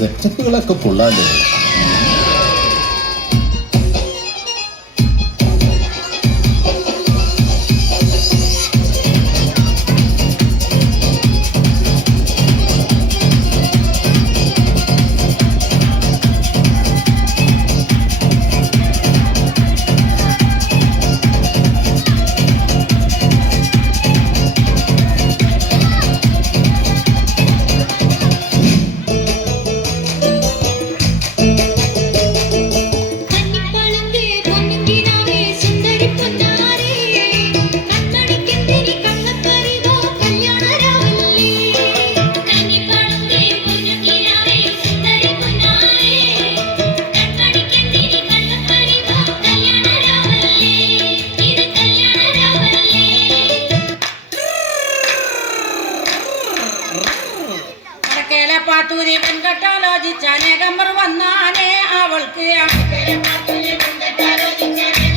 സെറ്റപ്പുകളൊക്കെ കൊള്ളാലോ പാത്തൂരി വെങ്കട്ടാലോചിച്ച അനേകമ്പർ വന്നാനേ അവൾക്ക് അടക്കേലെ പാത്തൂരി വെങ്കട്ടാലോചിച്ച